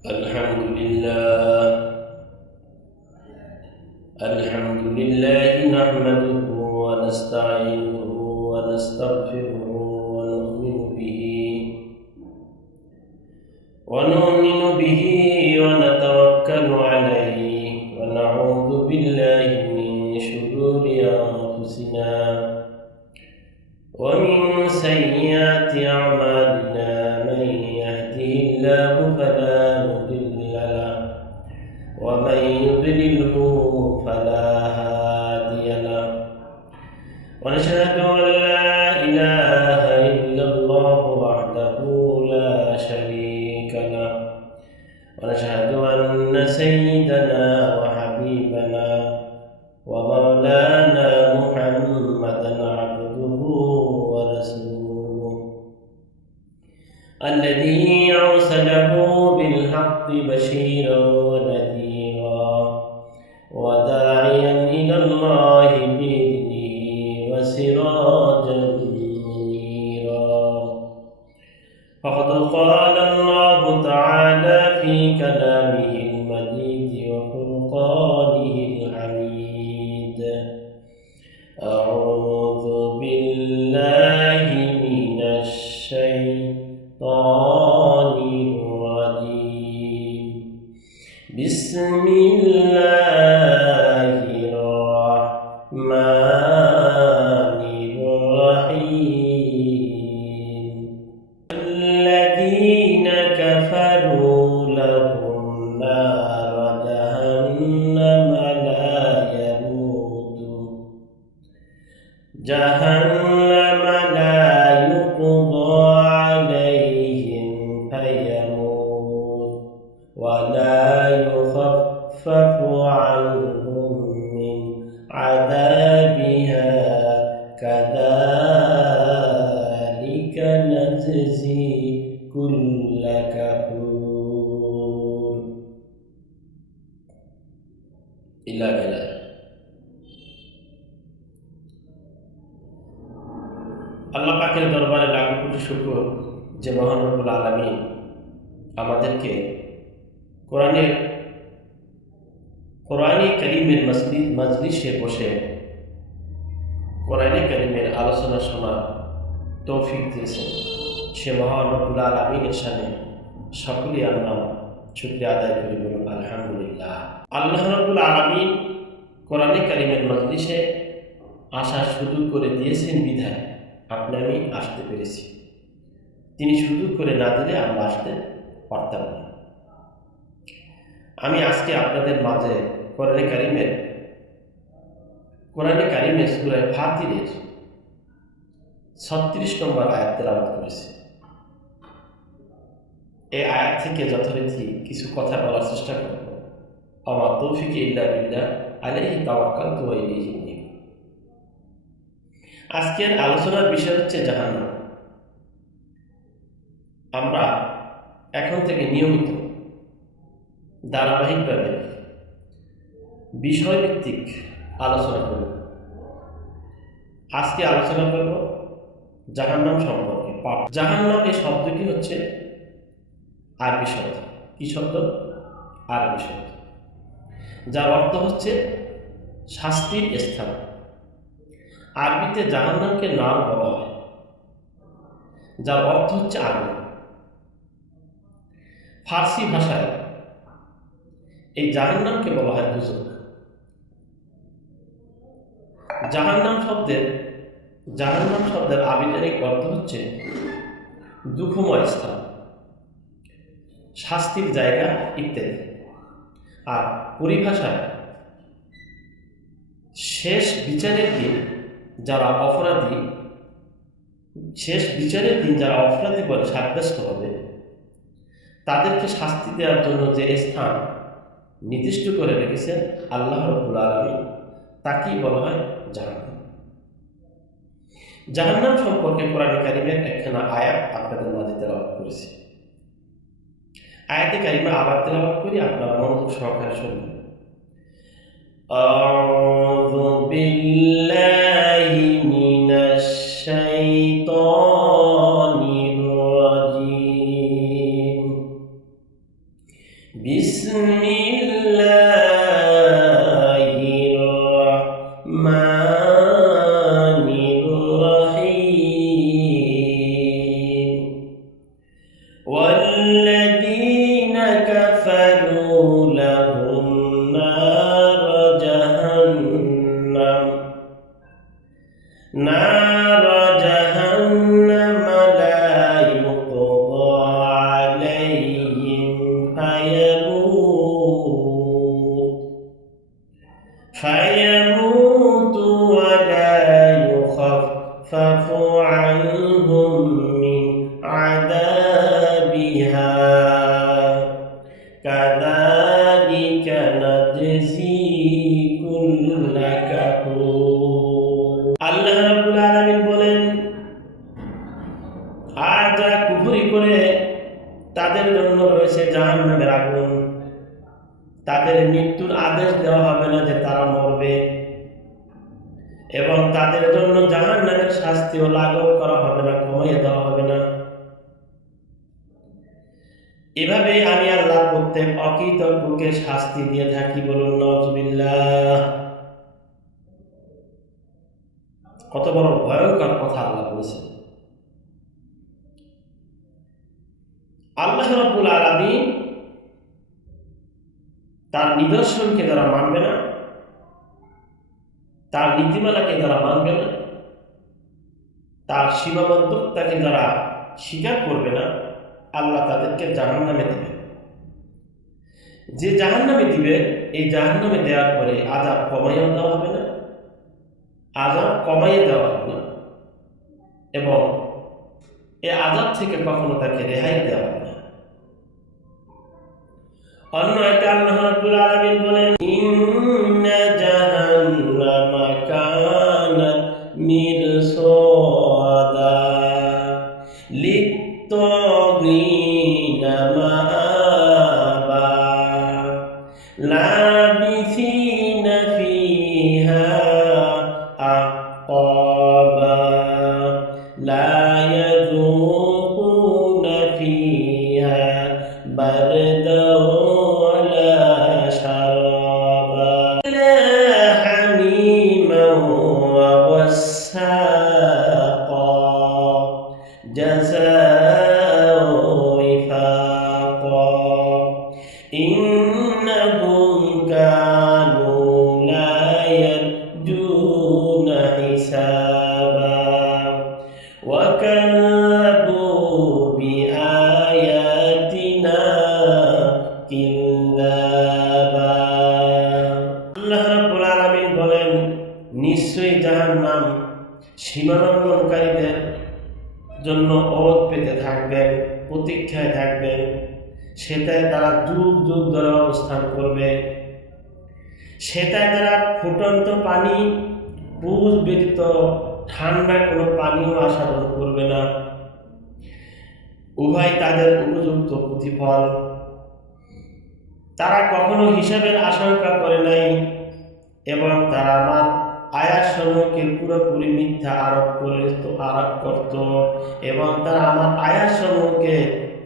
الحمد لله نحمده ونستعينه ونستغفره ونؤمن به ونتوكل عليه ونعوذ بالله من شرور أنفسنا ومن سيئات أعمالنا. من يهده الله فلا مضل له ومن يضلله فلا هادي له. ونشهد أن لا إله إلا الله وحده لا شريك له. ونشهد أن سيدنا وحبيبنا ومولانا محمدا عبده ورسوله الذي أرسله بالحق بشيرا ونذيرا وداعيا إلى الله بإذنه وسراجا منيرا. فقد قال الله تعالى في كلامه المجيد وفرقانه الحميد: أعوذ بالله من الشيطان الرجيم. بسم الله الرحمن الرحيم. الذين كفروا لهم نار جهنم لا يقضى عليهم فيموت ولا يخفف عنهم من عذابها كذلك نجزي كل كفور. إلا بالله. আল্লাহ পাকের দরবারে লাখো কোটি শুকর যে মহান রব্বুল আলামিন আমাদেরকে কোরআনে কারীমের মজলিসে বসে কোরআনে কারীমের আলোচনা শোনার তৌফিক দিয়েছেন। সে মহান রব্বুল আলামিনের শানে সকলেই আমরা শুকরিয়া আদায় করি, বলুন আলহামদুলিল্লাহ। আল্লাহ রব্বুল আলামিন কোরআনে কারীমের মজলিসে আসার সুযোগ করে দিয়েছেন বিধায় আপনি আমি আসতে পেরেছি। তিনি সুযোগ করে না দিলে আমরা আসতে পারতাম না। আমি আজকে আপনাদের মাঝে কোরআনে কারীমের সূরা ফাতিরের 36 নম্বর আয়াত তেলাওয়াত করেছি। এই আয়াত থেকে যথারীতি কিছু কথা বলার চেষ্টা করব। আমার তৌফিক ইল্লা বিল্লাহ, আলাইহি তাওয়াক্কালতু ওয়া ইলাইহি উনীব। আজকের আলোচনার বিষয় হচ্ছে জাহান্নাম। আমরা এখন থেকে নিয়মিত ধারাবাহিকভাবে বিষয়ভিত্তিক আলোচনা করব। আজকে আলোচনা করব জাহান্নাম সম্পর্কে। জাহান্নাম এই শব্দটি হচ্ছে আরবি শব্দ। কি শব্দ? আরবি শব্দ, যার অর্থ হচ্ছে শাস্তির স্থান। আরবিতে জাহান্নামকে নার বলা হয়, যার অর্থ হচ্ছে আগুন। ফার্সি ভাষায় এই জাহান্নামকে বলা হয় দুজক। জাহান্নাম শব্দের আবিধানিক অর্থ হচ্ছে দুঃখময় স্থান, শাস্তির জায়গা ইত্যাদি। আর পরিভাষায় শেষ বিচারের দিন যারা অপরাধী বলে সাব্যস্ত হবে, তাদেরকে শাস্তি দেওয়ার জন্য যে স্থান নির্দিষ্ট করে রেখেছেন আল্লাহ রাব্বুল আলামিন, তাকেই বলা হয় জাহান্নাম। জাহান্নাম সম্পর্কে কোরআনে কারীমের একখানা আয়াত আপনাদের মাঝে তেলাওয়াত করেছি। আয়াতে কারিমা আবার তেলাওয়াত করি, আপনারা মনোযোগ সহকারে শুনবেন। আউযু বিল্লাহি মিনাশ শাইতানির রাজীম। বিসমিল্লাহির রহমানির রহিম والذين كفروا لهم نار جهنم لا يقضى عليهم فيموتوا ولا يخفف عنهم من عذابها كذلك نجزي كل كفور আল্লাহ রাব্বুল আলামিন বলেন, আর যারা কুফরি করে তাদের জন্য রয়েছে জাহান্নামের আগুন। তাদের মৃত্যুর আদেশ দেওয়া হবে না যে তারা মরবে, এবং তাদের জন্য জাহান্নামের শাস্তিও লাঘব করা হবে না, কমিয়ে দেওয়া হবে না। এভাবে আমি আল্লাহ প্রত্যেক অকৃতজ্ঞকে শাস্তি দিয়ে থাকি। বলুন নাউযুবিল্লাহ। কত বড় ভয়ঙ্কর কথা আল্লাহ বলেছেন। আল্লাহ রাব্বুল আলামিন তার নিদর্শনকে যারা মানবে না, তার নীতিমালাকে যারা মানবে না, তার সীমাবদ্ধতাকে যারা স্বীকার করবে না, আল্লাহ তাদেরকে জাহান্নামে দিবে। যে জাহান্নামে দিবে, এই জাহান্নামে দেওয়ার পরে আযাব কমাইয়া দেওয়া হবে না, আযাব কমাইয়া দেওয়া হবে না, এবং এই আযাব থেকে কখনো তাকে রেহাই দেওয়া হবে না। অন্য একটা আল্লাহ রাব্বুল আলামিন বলেন, ইন্না জাহান্নামা কানাত মিরসাদা লিত্তাগিনা মাআবা লাবিসিনা ফিহা আহকাবা লা ইয়াযুকুনা ফিহা বারদা جزاء وفاقا إنهم كانوا لا يرجون حسابا وكذبوا بآياتنا كذابا আল্লাহ রাব্বুল আলামিন বলেন, নিশ্চয়ই জাহান্নাম সীমালঙ্ঘনকারীদের জন্য ওত পেতে থাকবেন, প্রতীক্ষায় থাকবেন। সেটাই তারা যুগ যুগ ধরে অবস্থান করবে। সেটাই তারা ফুটন্ত পানি, পুষ ব্যতীত ঠান্ডা কোনো পানিও আস্বাদন করবে না। উভয় তাদের উপযুক্ত প্রতিফল। তারা কখনো হিসাবের আশঙ্কা করে নাই, এবং তারা আমার আয়াতসমূহকে পুরোপুরি মিথ্যা আরোপ করত, এবং তারা আমার আয়াতসমূহকে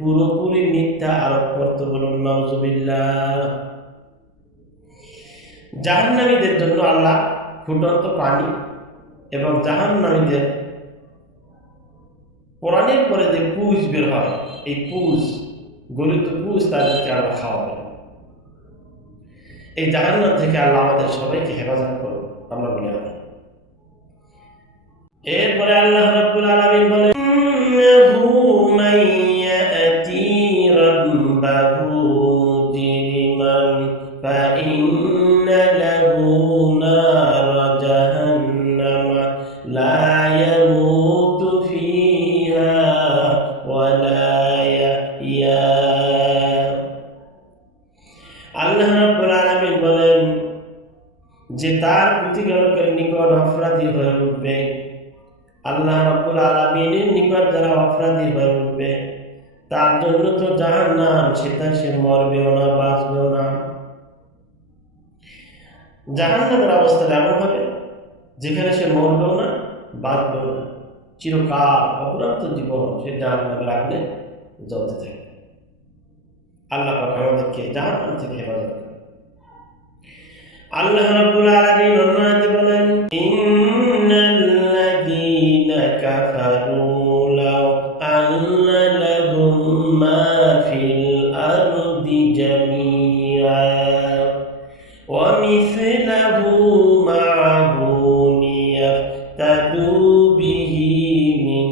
পুরোপুরি মিথ্যা আরোপ করত। বলুন নাউযুবিল্লাহ। জাহান্নামীদের জন্য আল্লাহ ফুটন্ত পানি, এবং জাহান্নামীদের কোরআনের পরে যে পুষ বের হয়, এই পুষ, গলিত পুষ তাদেরকে আল্লাহ খাওয়াবে। এই জাহান্নাম থেকে আল্লাহ আমাদের সবাইকে হেফাজত করুন, আমরা বলি আমিন। এরপরে আল্লাহ রাব্বুল আলামিন বলেন, ইন্নাহু মান ইয়াতি রাব্বাহু মুজরিমান ফাইন্না লাহু নার জাহান্নাম লা ইয়ামুতু ফিহা ওয়া লা ইয়াহইয়া। আল্লাহ রাব্বুল আলামিন বলেন, যে তার প্রতিপালকের নিকট অপরাধী হয়ে উঠবে, আল্লাহ রাব্বুল আলামিনের নিকট যারা অপরাধী হয়ে উঠবে, তার জন্য তো জাহান্নাম, সেটা সে মরবেও না, বাঁচবেও না। জাহান্নামের অবস্থা এমন হবে যেখানে সে মরবেও না, বাঁচবেও না, চিরকাল অপরান্ত জীবন সে জাহান্নামের আগুনে জ্বলতে থাকবে। আল্লাহ পাক আমাদেরকে জাহান্নাম থেকে হেফাজত করুন। আল্লাহ রাব্বুল আলামিন অন্য আয়াতে বলেন, ইন্নাল্লাযীনা কাফারু লাও আন্না লাহুম মা ফিল আরদি জামিআ ওয়া মিসলাহু মা'হু লিয়াফতাদু বিহি মিন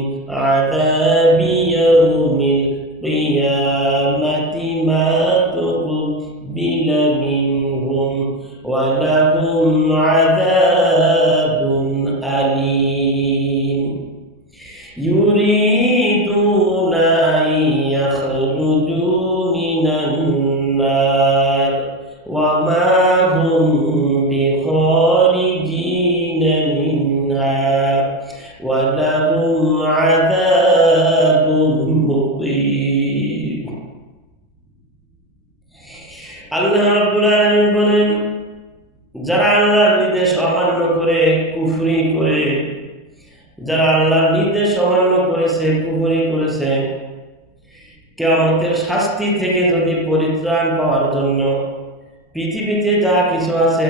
আযাবি ইয়াউমিল কিয়ামাতি মা তুকবিলা মিনহুম ওয়া লাহুম আযাবুন আলীম ইউরিদুনা আন ইয়াখরুজু মিনান নার ওয়া মা হুম বিখারিজিনা মিনহা ওয়া লাহুম আযাবুন মুকিম। আল্লাহ রাব্বুল আলামিন বলেন, যারা আল্লাহর নির্দেশ অমান্য করে কুফরি করে, যারা আল্লাহর নির্দেশ অমান্য করেছে, কুফরি করেছে, কিয়ামতের শাস্তি থেকে যদি পরিত্রাণ পাওয়ার জন্য পৃথিবীতে যা কিছু আছে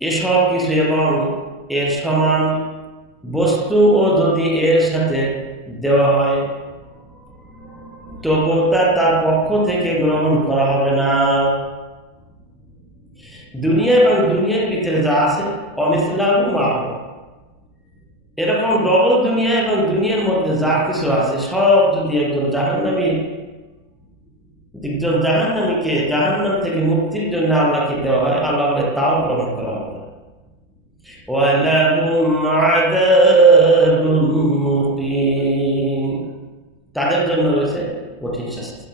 এসব কিছু এবং এর সমান বস্তুও যদি এর সাথে দেওয়া হয় তবু তার পক্ষ থেকে গ্রহণ করা হবে না। দুনিয়া এবং দুনিয়ার ভিতরে যা আছে অমিসলাহু মা'হু, এরকম ডবল দুনিয়া এবং দুনিয়ার মধ্যে যা কিছু আছে সব যদি একজন জাহান্নামীকে জাহান্নাম থেকে মুক্তির জন্য আল্লাহকে দেওয়া হয়, আল্লাহ বলে তাও গ্রহণ করা হবে। ওয়া লাহুম আযাবুন মুকিম, তাদের জন্য রয়েছে কঠিন শাস্তি।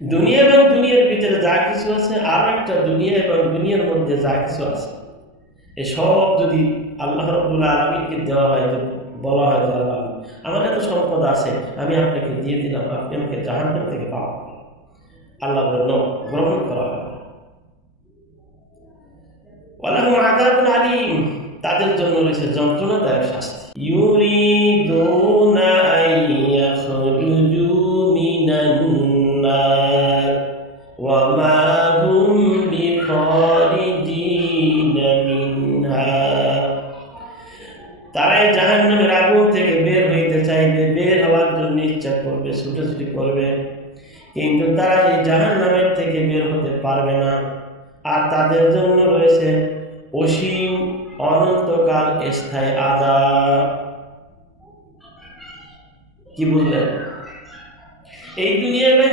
দুনিয়া এবং দুনিয়ার ভিতরে যা কিছু আছে আর একটা দুনিয়া এবং দুনিয়ার মধ্যে যা কিছু আছে এসব যদি আল্লাহ রাব্বুল আলামিনকে দেওয়া হয়, বলা হয় যে আল্লাহ আমার এত সম্পদ আছে, আমি আপনাকে দিয়ে দিলাম, আপনি আমাকে জাহান্নাম থেকে পাবেন, আল্লাহ বলেন গ্রহণ করা হবে। ওয়া লাহুম আযাবুন আলীম, তাদের জন্য রয়েছে যন্ত্রণাদায়ক শাস্তি। ইউরিদুনা আন ইয়াখরুজু মিনান নার ওয়া মা হুম বিখারিজিনা মিনহা, তারাই জাহান্নামের আগুন থেকে বের হইতে চাইবে, বের হওয়ার জন্য ইচ্ছা করবে, ছুটাছুটি করবে, কিন্তু তারা এই জাহান্নামের থেকে বের হতে পারবে না। আর তাদের জন্য রয়েছে অসীম অনন্তকাল স্থায়ী আযাব। কি বুঝলেন? এই দুনিয়া এবং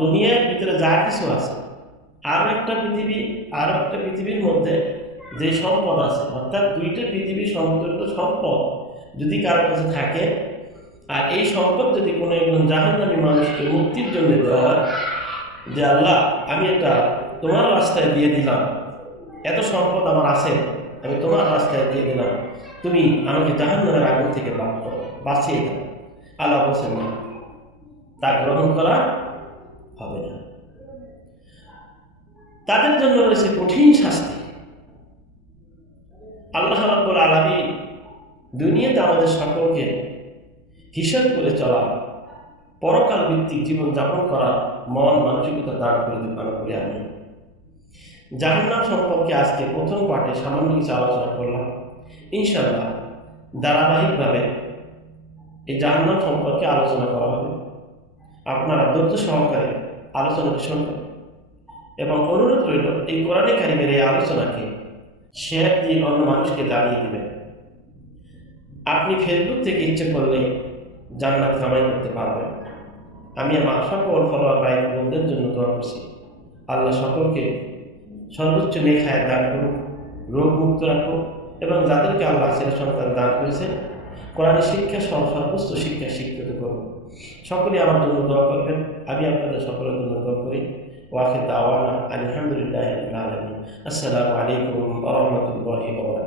দুনিয়ার ভিতরে যা কিছু আছে আরো একটা পৃথিবীর মধ্যে যে সম্পদ আছে, অর্থাৎ দুইটা পৃথিবীর সমতুল্য সম্পদ যদি কারো কাছে থাকে, আর এই সম্পদ যদি কোনো একজন জাহান্নামী মানুষকে মুক্তির জন্য দেওয়া হয় যে আল্লাহ আমি এটা তোমার রাস্তায় দিয়ে দিলাম, এত সম্পদ আমার আছে, আমি তোমার রাস্তায় দিয়ে দিলাম, তুমি আমাকে জাহান্নামের আগুন থেকে বাঁচিয়ে দাও, আল্লাহ বলছেন না, তা গ্রহণ করা হবে না। তাদের জন্য রয়েছে কঠিন শাস্তি। আল্লাহ রাব্বুল আলামিন দুনিয়াতে আমাদের সকলকে হিসাব করে চলা, পরকাল ভিত্তিক জীবন যাপন করার মন মানসিকতা দান করে দিতে পারে বলে আমি জাহান্নাম সম্পর্কে আজকে প্রথম পাঠে সামান্য কিছু আলোচনা করলাম। ইনশাআল্লাহ ধারাবাহিকভাবে এই জাহান্নাম সম্পর্কে আলোচনা করা হবে। আপনারা ধৈর্য সহকারে আলোচনাটি শুনবেন এবং অনুরোধ রইল এই কোরআনে কারিমের এই আলোচনাকে শেয়ার দিয়ে অন্য মানুষকে জানিয়ে দেবেন। আপনি ফেসবুক থেকে ইচ্ছে করলে জান্নাত কামাই করতে পারবেন। আমি আমার সকল ফলোয়ার ভাই বোনদের জন্য দোয়া করছি, আল্লাহ সকলকে সর্বোচ্চ নেক হায়াত দান করুন, রোগ মুক্ত রাখুন এবং যাদেরকে আল্লাহ ছেলে সন্তান দান করেছেন কোরআনের শিক্ষা সহ সর্বোচ্চ শিক্ষা শিক্ষিত করুন। সকলে আমার জন্য দোয়া করবেন। আমি আপনাদের সকলের জন্য দোয়া করি। ওয়াখির দাওয়ানা আলহামদুলিল্লাহি রাব্বিল আলামিন। আসসালামু আলাইকুম ওয়া রাহমাতুল্লাহি ওয়া বারাকাতুহু।